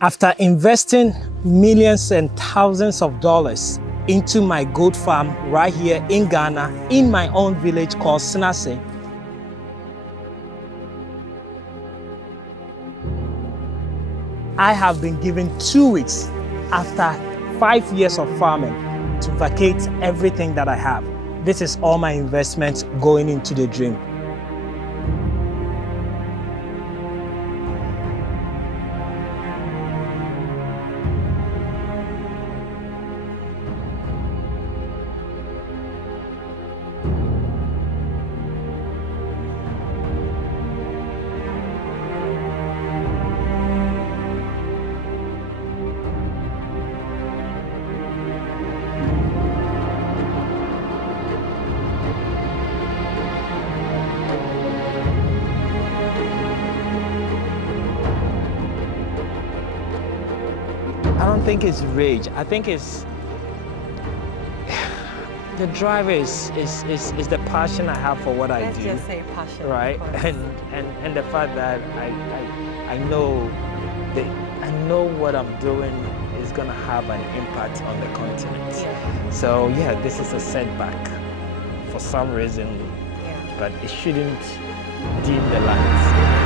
After investing millions and thousands of dollars into my goat farm right here in Ghana, in my own village called Sinase, I have been given 2 weeks after 5 years of farming to vacate everything that I have. This is all my investments going into the dream. I don't think it's rage. I think it's the drive is the passion I have for what I do. Let's just say passion, right? And the fact that I know that I know what I'm doing is gonna have an impact on the continent. Yeah. So yeah, this is a setback for some reason, Yeah. but it shouldn't dim the lights.